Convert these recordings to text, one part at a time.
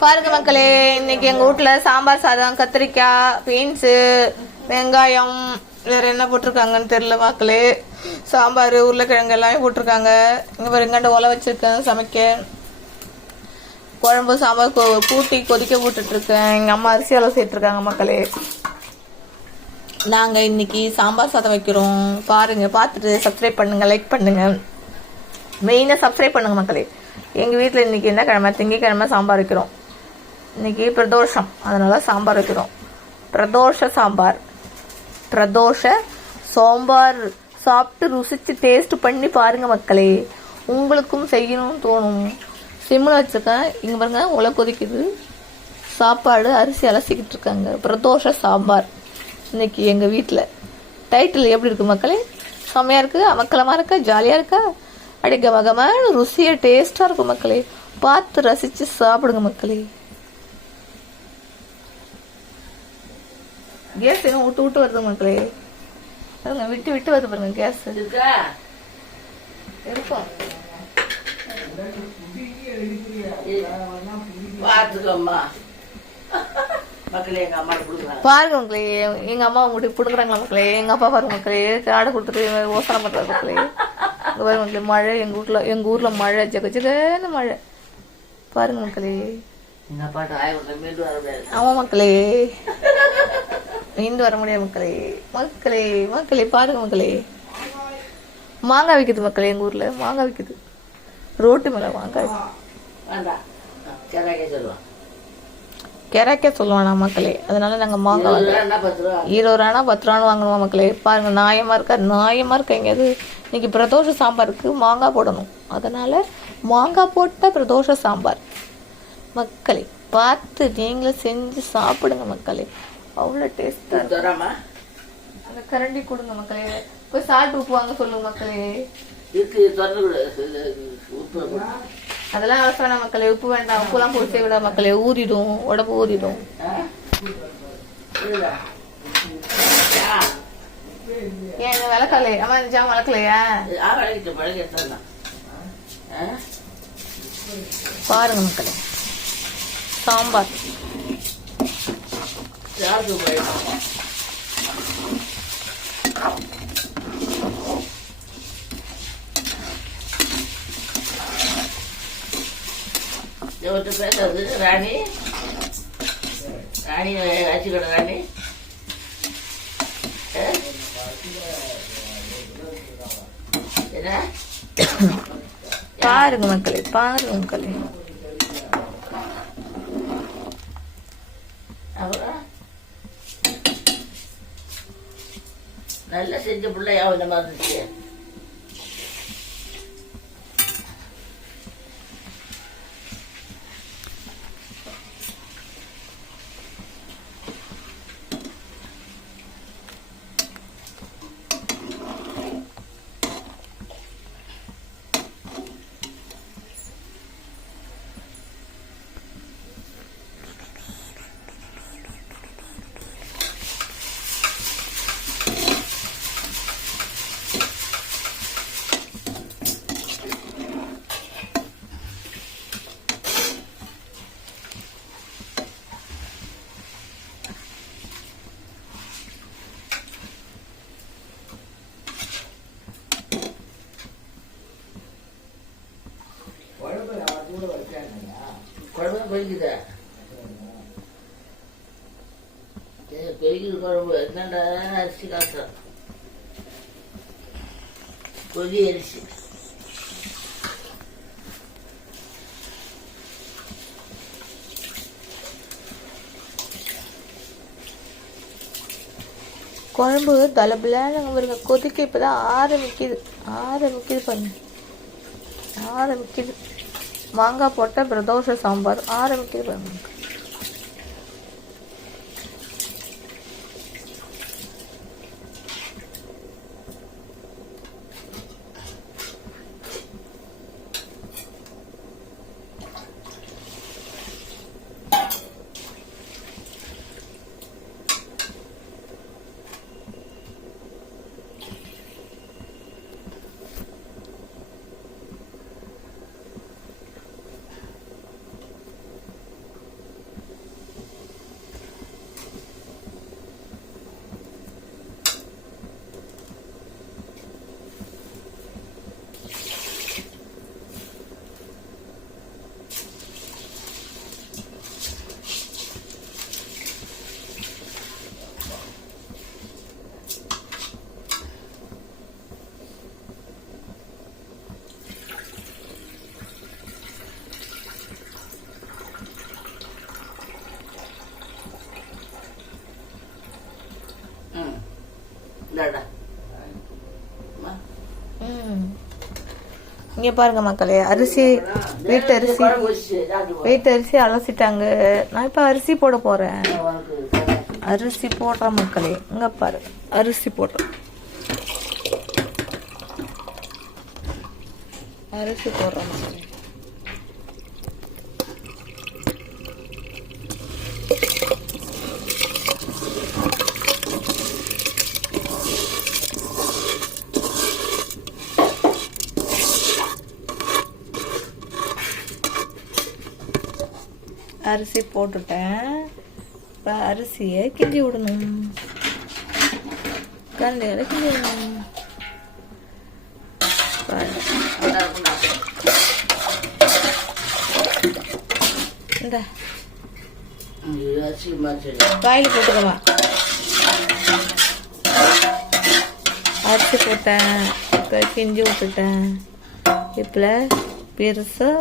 பாருங்க மக்களே இன்னைக்கு எங்க வீட்ல சாம்பார் சாதம் கத்திரிக்காய் பீன்ஸு வெங்காயம் வேற என்ன போட்டிருக்காங்கன்னு தெரியல மக்களே. சாம்பார் உருளைக்கிழங்கு எல்லாமே போட்டிருக்காங்க. இங்க பாரு ஒலை வச்சிருக்கேன் சமைக்க குழம்பு சாம்பார் கூட்டி கொதிக்க போட்டுட்டு இருக்கேன் எங்க அம்மா அரிசி அளவு சேர்த்துருக்காங்க மக்களே. நாங்க இன்னைக்கு சாம்பார் சாதம் வைக்கிறோம். பாருங்க பார்த்துட்டு சப்ஸ்கிரைப் பண்ணுங்க லைக் பண்ணுங்க. மெயினாக சப்ஸ்கிரைப் பண்ணுங்க மக்களே. எங்கள் வீட்டில் இன்றைக்கி என்ன கிழமை? திங்கக்கிழமை சாம்பார் வைக்கிறோம். இன்னைக்கு பிரதோஷம். அதனால் சாம்பார் வைக்கிறோம். பிரதோஷ சாம்பார். பிரதோஷ சாம்பார் சாப்பிட்டு ருசித்து டேஸ்ட் பண்ணி பாருங்கள் மக்களே. உங்களுக்கும் செய்யணும்னு தோணும். சிம்மில் வச்சுருக்கேன். இங்கே பாருங்க உலை கொதிக்குது. சாப்பாடு அரிசி அலசிக்கிட்டு இருக்காங்க. பிரதோஷ சாம்பார். இன்னைக்கு எங்கள் வீட்டில் டைட்டில் எப்படி இருக்குது மக்களே? செம்மையாக இருக்குது மக்களமாக இருக்கா? ஜாலியாக இருக்கா? அப்படி கம கமன்னு ருசியா டேஸ்டா இருக்கும் மக்களே. பார்த்து ரசிச்சு சாப்பிடுங்க மக்களே. கேஸ் இன்னும் விட்டு விட்டு வருது மக்களே? பாருங்க விட்டு விட்டு வருது பாருங்க கேஸ் இருக்கா? இருக்கும் எங்க பாருங்க மக்களே எங்க அம்மா உங்கள்கிட்ட புடுங்குறாங்களா மக்களே? எங்க அப்பா பாருங்க மக்களே காடை கொடுத்துட்டு ஓசனம் பண்றாரு மக்களே. இங்க பாருங்க மக்களே மழை எங்க வீட்ல எங்க ஊர்ல மழை. ஜக ஜகன்னு மழை. பாருங்க மக்களே. எங்க பாட்டு? ஆயிரம் மீண்டு வர முடியாது. ஆமா மக்களே. மீண்டு வர முடியாது மக்களே. மக்களே மக்களே பாருங்க மக்களே. மாங்காய் விக்குது மக்களே எங்க ஊர்ல. மாங்காய் விக்குது. ரோட்டு மேல மாங்காய். கெராக்கே சொல்லுவானா மக்களே. அதனால நாங்க மாங்காய் இருபது ரூபானா பத்து ரூபான்னு வாங்கணுமா மக்களே? பாருங்க நியாயமா இருக்கா நியாயமா இருக்கா எங்கேயாவது இன்னைக்கு பிரதோஷ சாம்பாருக்கு மாங்காய் போடணும். அதனால மாங்காய் போட்ட பிரதோஷ சாம்பார். மக்களே பார்த்து நீங்களும் செஞ்சு சாப்பிடுங்க மக்களே. அவ்வளோ டேஸ்டா இருக்கும் அந்த கரண்டி கொடுங்க மக்களே. போய் சால்ட் உப்பு வாங்க சொல்லுங்க மக்களே. அதெல்லாம் அவசரம் மக்களே. உப்பு வேண்டாம். உப்புலாம் போட்டு விட மக்களே. ஊறிடும். உடம்பு ஊறிடும். ஏன் இந்த விளக்கலே அம்மா இந்த ஜாம் விளக்கலையா? பாருங்க மக்களே. சாம்பார். ராணி? ராணி வச்சுக்கணும் ராணி? என்ன பாருங்க மக்களே பாருங்க மக்களே. நல்லா செஞ்ச பிள்ளையா இந்த மாதிரி இருந்துச்சு குழம்பு பொய்க்குதா பொய்க்குது குழம்பு என்னடா அரிசி காசுறோம் கொதி அரிசி. குழம்பு தலைபிளான பாருங்க கொதிக்க இப்பதான் ஆரம்பிக்குது. ஆரம்பிக்குது பாருங்க. ஆரம்பிக்குது. மாங்காய் போட்ட பிரதோஷ சாம்பார். ஆரம்பிக்குது பாருங்க. இங்கே பாருங்க மக்களே அரிசி வீட்டு அரிசி. வீட்டு அரிசி அலசிட்டாங்க. நான் இப்போ அரிசி போட போகிறேன் அரிசி போடுற மக்களே. இங்கே பாரு அரிசி போடுறேன். அரிசி போடுறேன் மக்களே. அரிசி போட்டுட்டேன். இப்போ அரிசியை கிண்டி விடணும். கண்டையில கிண்டி விடணும். இந்த. காயில் வாயில் போட்டுக்கவா? அரிசி போட்டேன். இப்போ கிஞ்சி விட்டுட்டேன். இப்போ பெருசாக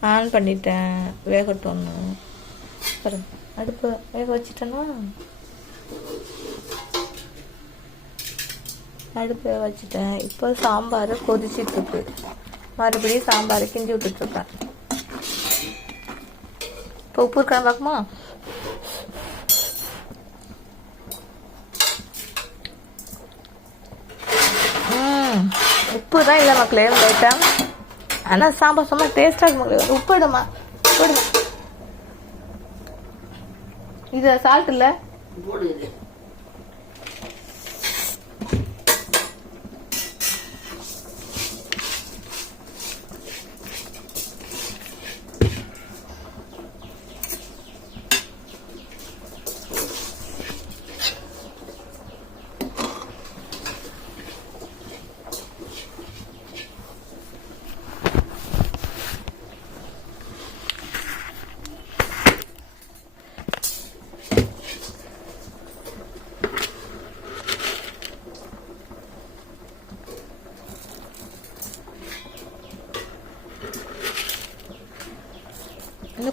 ஆன் பண்ணிட்டேன். வேகட்டோன்னு பாரு அடுப்பு வேக வச்சிட்டேன்னா அடுப்பு வேக வச்சுட்டேன். இப்போ சாம்பார் கொதிச்சிட்டு இருக்கு. மறுபடியும் சாம்பார் கிஞ்சி விட்டுட்ருக்கேன். இப்போ உப்பு இருக்கான்னு பார்க்குமா? ம். உப்பு தான் இல்லை மக்களே லைட்டா ஆனால் சாம்பார் சும்மா டேஸ்டாக இருக்கும் உப்பு இடுமா உப்பு இடுமா இது சால்ட் இல்லை?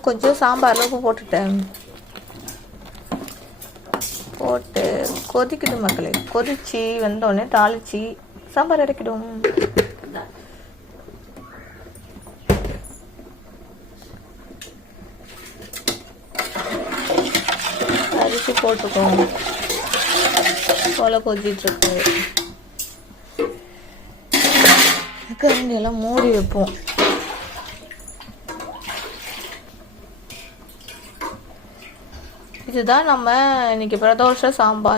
கொஞ்சம் சாம்பாரில் உப்பு போட்டுட்டேன். போட்டு கொதிக்கிடும் மக்களே. கொதிச்சு வந்தோடனே தாளிச்சு சாம்பார் இறக்கிடும். அரிசி போட்டுக்கோம் போல கொதிச்சிட்டு இருக்கு கரண்டி எல்லாம் மூடி வைப்போம். இதுதான் நம்ம இன்னைக்கு பிரதோஷ சாம்பார்.